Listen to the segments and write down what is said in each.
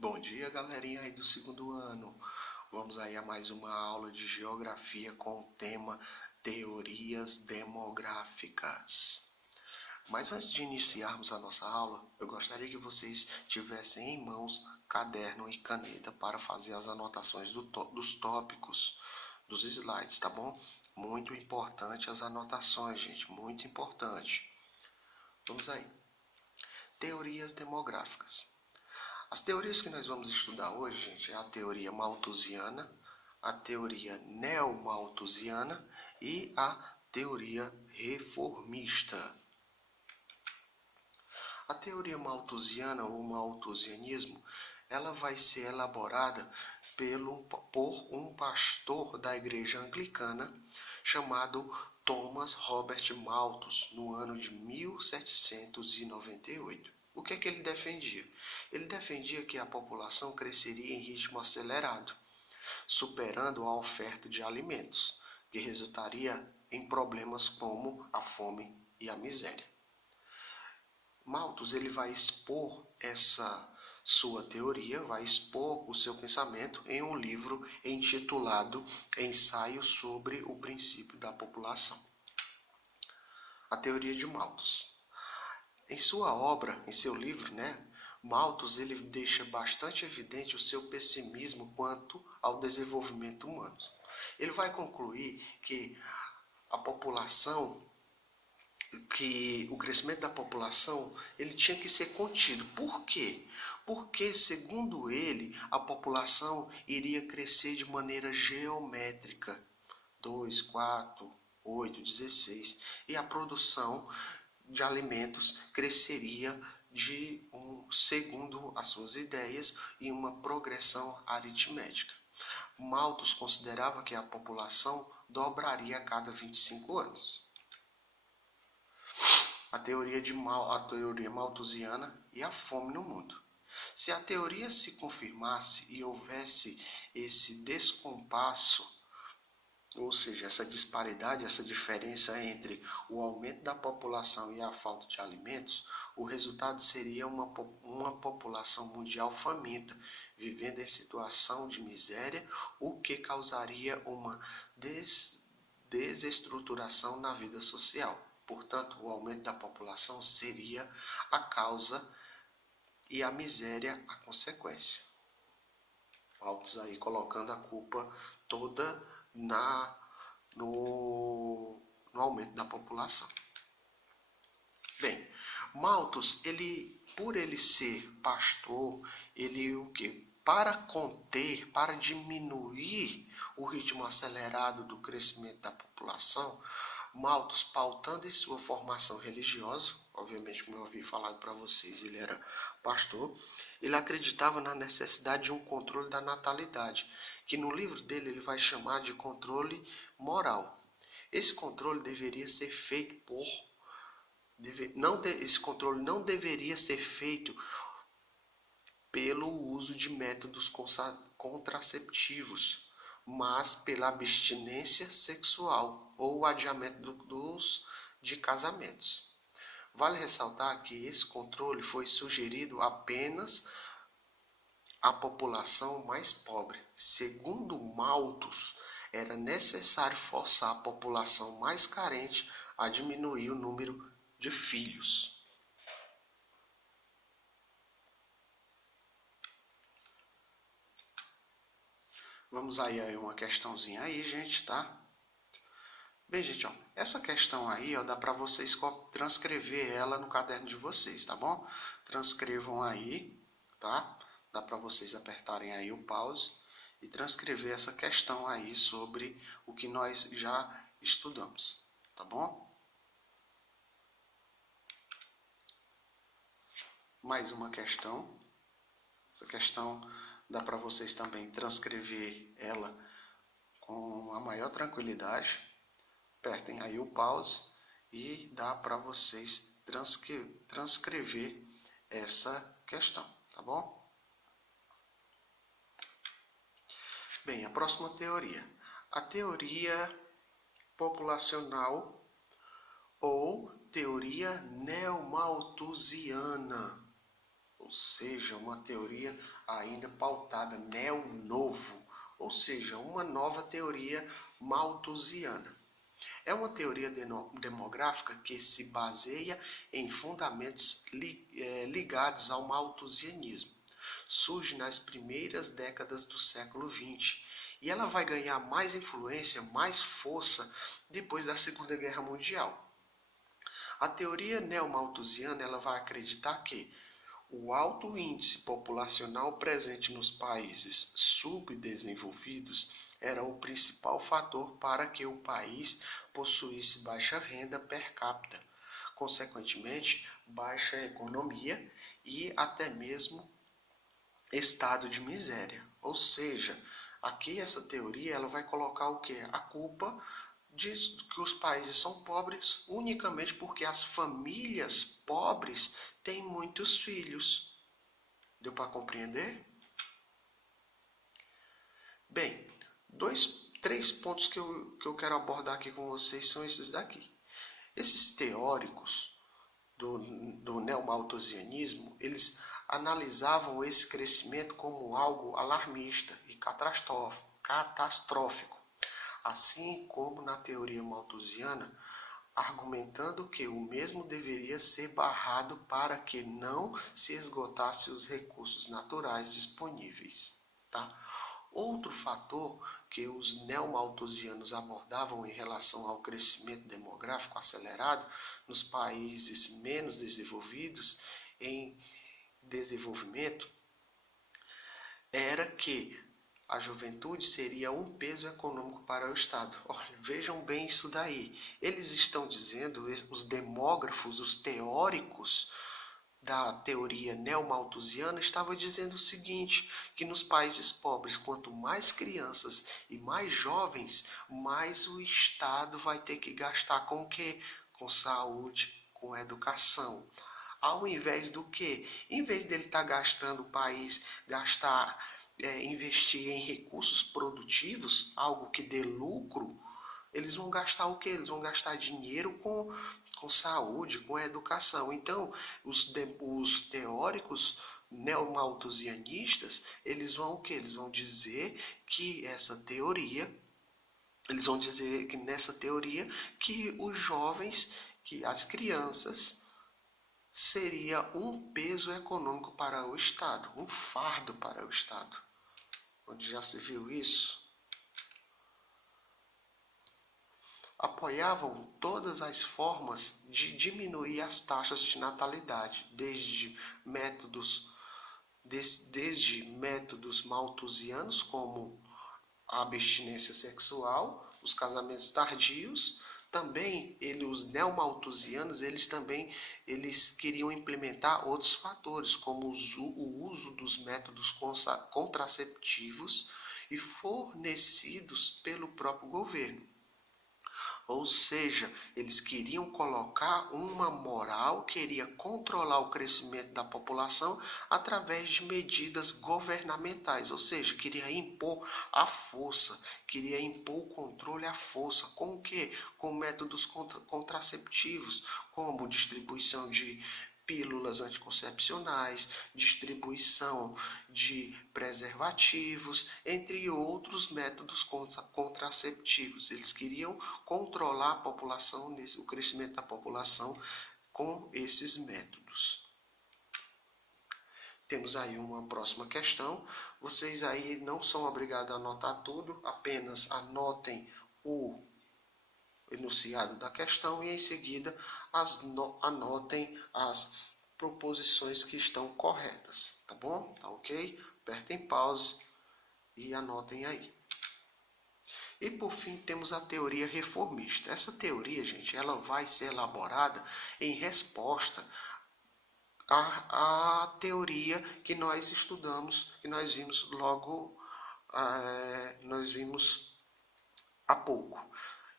Bom dia, galerinha aí do segundo ano. Vamos aí a mais uma aula de geografia com o tema teorias demográficas. Mas antes de iniciarmos a nossa aula, eu gostaria que vocês tivessem em mãos caderno e caneta para fazer as anotações dos tópicos dos slides, tá bom? Muito importante as anotações, gente, muito importante. Vamos aí. Teorias demográficas. As teorias que nós vamos estudar hoje, gente, é a teoria malthusiana, a teoria neomalthusiana e a teoria reformista. A teoria malthusiana ou malthusianismo, ela vai ser elaborada por um pastor da igreja anglicana chamado Thomas Robert Malthus, no ano de 1798. O que é que ele defendia? Ele defendia que a população cresceria em ritmo acelerado, superando a oferta de alimentos, que resultaria em problemas como a fome e a miséria. Malthus ele vai expor essa sua teoria, vai expor o seu pensamento em um livro intitulado Ensaio sobre o Princípio da População. A teoria de Malthus. Em sua obra, em seu livro, Malthus ele deixa bastante evidente o seu pessimismo quanto ao desenvolvimento humano. Ele vai concluir que a população, que o crescimento da população ele tinha que ser contido. Por quê? Porque, segundo ele, a população iria crescer de maneira geométrica, 2, 4, 8, 16, e a produção de alimentos cresceria segundo as suas ideias e uma progressão aritmética. Malthus considerava que a população dobraria a cada 25 anos. A teoria malthusiana e a fome no mundo. Se a teoria se confirmasse e houvesse esse descompasso, ou seja, essa disparidade, essa diferença entre o aumento da população e a falta de alimentos, o resultado seria uma população mundial faminta, vivendo em situação de miséria, o que causaria uma desestruturação na vida social. Portanto, o aumento da população seria a causa e a miséria a consequência. Malthus aí colocando a culpa toda no aumento da população. Bem, Malthus, por ele ser pastor, para diminuir o ritmo acelerado do crescimento da população, Malthus, pautando em sua formação religiosa, obviamente, como eu ouvi falar para vocês, ele era pastor, ele acreditava na necessidade de um controle da natalidade, que no livro dele ele vai chamar de controle moral. Esse controle deveria ser feito esse controle não deveria ser feito pelo uso de métodos contraceptivos, mas pela abstinência sexual ou adiamento de casamentos. Vale ressaltar que esse controle foi sugerido apenas à população mais pobre. Segundo Malthus, era necessário forçar a população mais carente a diminuir o número de filhos. Vamos aí a uma questãozinha aí, gente, tá? Bem, gente, essa questão aí, dá para vocês transcrever ela no caderno de vocês, tá bom? Transcrevam aí, tá? Dá para vocês apertarem aí o pause e transcrever essa questão aí sobre o que nós já estudamos, tá bom? Mais uma questão. Essa questão dá para vocês também transcrever ela com a maior tranquilidade. Apertem aí o pause e dá para vocês transcrever essa questão, tá bom? Bem, a próxima teoria. A teoria populacional ou teoria neomalthusiana. Ou ou seja, uma teoria ainda pautada neo-novo, ou seja, uma nova teoria malthusiana. É uma teoria demográfica que se baseia em fundamentos ligados ao malthusianismo. Surge nas primeiras décadas do século XX e ela vai ganhar mais influência, mais força depois da Segunda Guerra Mundial. A teoria neomalthusiana ela vai acreditar que o alto índice populacional presente nos países subdesenvolvidos era o principal fator para que o país possuísse baixa renda per capita, consequentemente, baixa economia e até mesmo estado de miséria. Ou seja, aqui essa teoria ela vai colocar o quê? A culpa de que os países são pobres unicamente porque as famílias pobres têm muitos filhos. Deu para compreender? Bem, três pontos que eu quero abordar aqui com vocês são esses daqui. Esses teóricos do neomalthusianismo, eles analisavam esse crescimento como algo alarmista e catastrófico, assim como na teoria malthusiana, argumentando que o mesmo deveria ser barrado para que não se esgotasse os recursos naturais disponíveis. Tá? Outro fator que os neomalthusianos abordavam em relação ao crescimento demográfico acelerado nos países menos desenvolvidos em desenvolvimento era que a juventude seria um peso econômico para o Estado. Olha, vejam bem isso daí. Eles estão dizendo, os demógrafos, os teóricos da teoria neomalthusiana estavam dizendo o seguinte, que nos países pobres, quanto mais crianças e mais jovens, mais o Estado vai ter que gastar com o quê? Com saúde, com educação. Ao invés do quê? Em vez dele estar gastando o país, investir em recursos produtivos, algo que dê lucro, eles vão gastar o quê? Eles vão gastar dinheiro com saúde, com educação. Então, os teóricos neomalthusianistas, eles vão o quê? Eles vão dizer que nessa teoria, que os jovens, que as crianças, seria um peso econômico para o Estado, um fardo para o Estado. Onde já se viu isso? Apoiavam todas as formas de diminuir as taxas de natalidade, desde métodos malthusianos, como a abstinência sexual, os casamentos tardios. Também os neomalthusianos, eles queriam implementar outros fatores, como o uso dos métodos contraceptivos e fornecidos pelo próprio governo. Ou seja, eles queriam colocar uma moral, queria controlar o crescimento da população através de medidas governamentais, ou seja, queria impor a força, queria impor o controle à força. Com o quê? Com métodos contraceptivos, como distribuição de pílulas anticoncepcionais, distribuição de preservativos, entre outros métodos contraceptivos. Eles queriam controlar a população, o crescimento da população com esses métodos. Temos aí uma próxima questão. Vocês aí não são obrigados a anotar tudo, apenas anotem o enunciado da questão e em seguida anotem as proposições que estão corretas, tá bom? Tá ok? Apertem pause e anotem aí. E por fim temos a teoria reformista. Essa teoria, gente, ela vai ser elaborada em resposta à teoria que nós estudamos, que nós vimos há pouco.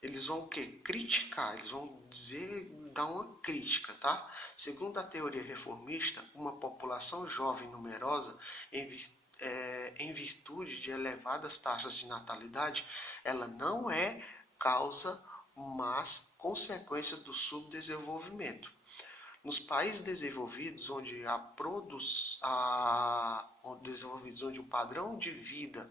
Eles vão o quê? Criticar, eles vão dar uma crítica, tá? Segundo a teoria reformista, uma população jovem numerosa, em virtude de elevadas taxas de natalidade, ela não é causa, mas consequência do subdesenvolvimento. Nos países desenvolvidos, onde onde o padrão de vida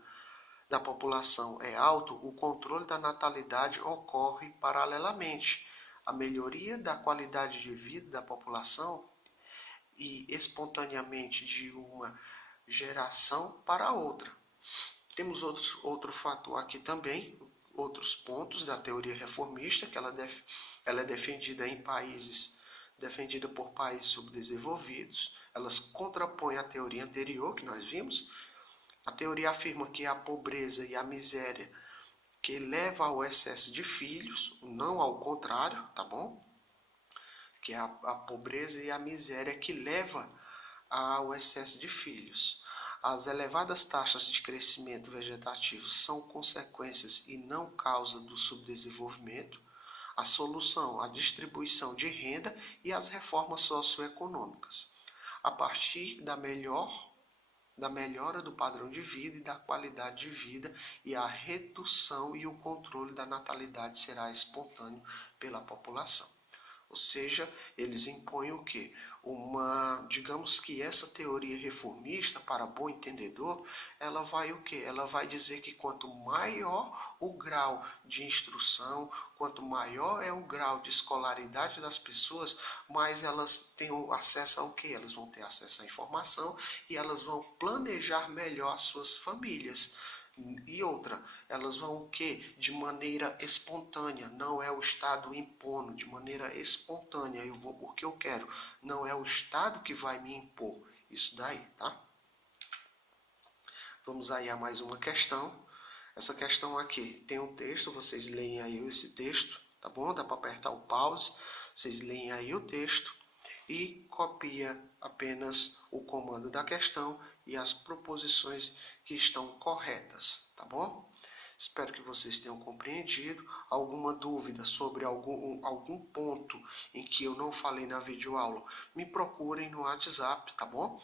da população é alto, o controle da natalidade ocorre paralelamente. A melhoria da qualidade de vida da população e espontaneamente de uma geração para outra. Temos outro fator aqui também, outros pontos da teoria reformista, que ela é defendida por países subdesenvolvidos. Elas contrapõem a teoria anterior que nós vimos. A teoria afirma que a pobreza e a miséria que leva ao excesso de filhos, não ao contrário, tá bom? Que é a pobreza e a miséria que leva ao excesso de filhos. As elevadas taxas de crescimento vegetativo são consequências e não causa do subdesenvolvimento. A solução, a distribuição de renda e as reformas socioeconômicas. A partir da melhora do padrão de vida e da qualidade de vida, e a redução e o controle da natalidade será espontâneo pela população. Ou seja, eles impõem o quê? Digamos que essa teoria reformista, para bom entendedor, ela vai o quê? Ela vai dizer que quanto maior o grau de instrução, quanto maior é o grau de escolaridade das pessoas, mais elas têm acesso ao quê? Elas vão ter acesso à informação e elas vão planejar melhor as suas famílias. E outra, elas vão o quê? De maneira espontânea, não é o Estado impondo, de maneira espontânea, eu vou porque eu quero, não é o Estado que vai me impor, isso daí, tá? Vamos aí a mais uma questão. Essa questão aqui tem um texto, vocês leem aí esse texto, tá bom? Dá para apertar o pause, vocês leem aí o texto e copia apenas o comando da questão e as proposições que estão corretas, tá bom? Espero que vocês tenham compreendido. Alguma dúvida sobre algum ponto em que eu não falei na videoaula, me procurem no WhatsApp, tá bom?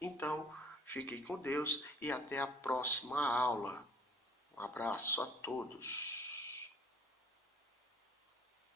Então, fiquem com Deus e até a próxima aula. Um abraço a todos.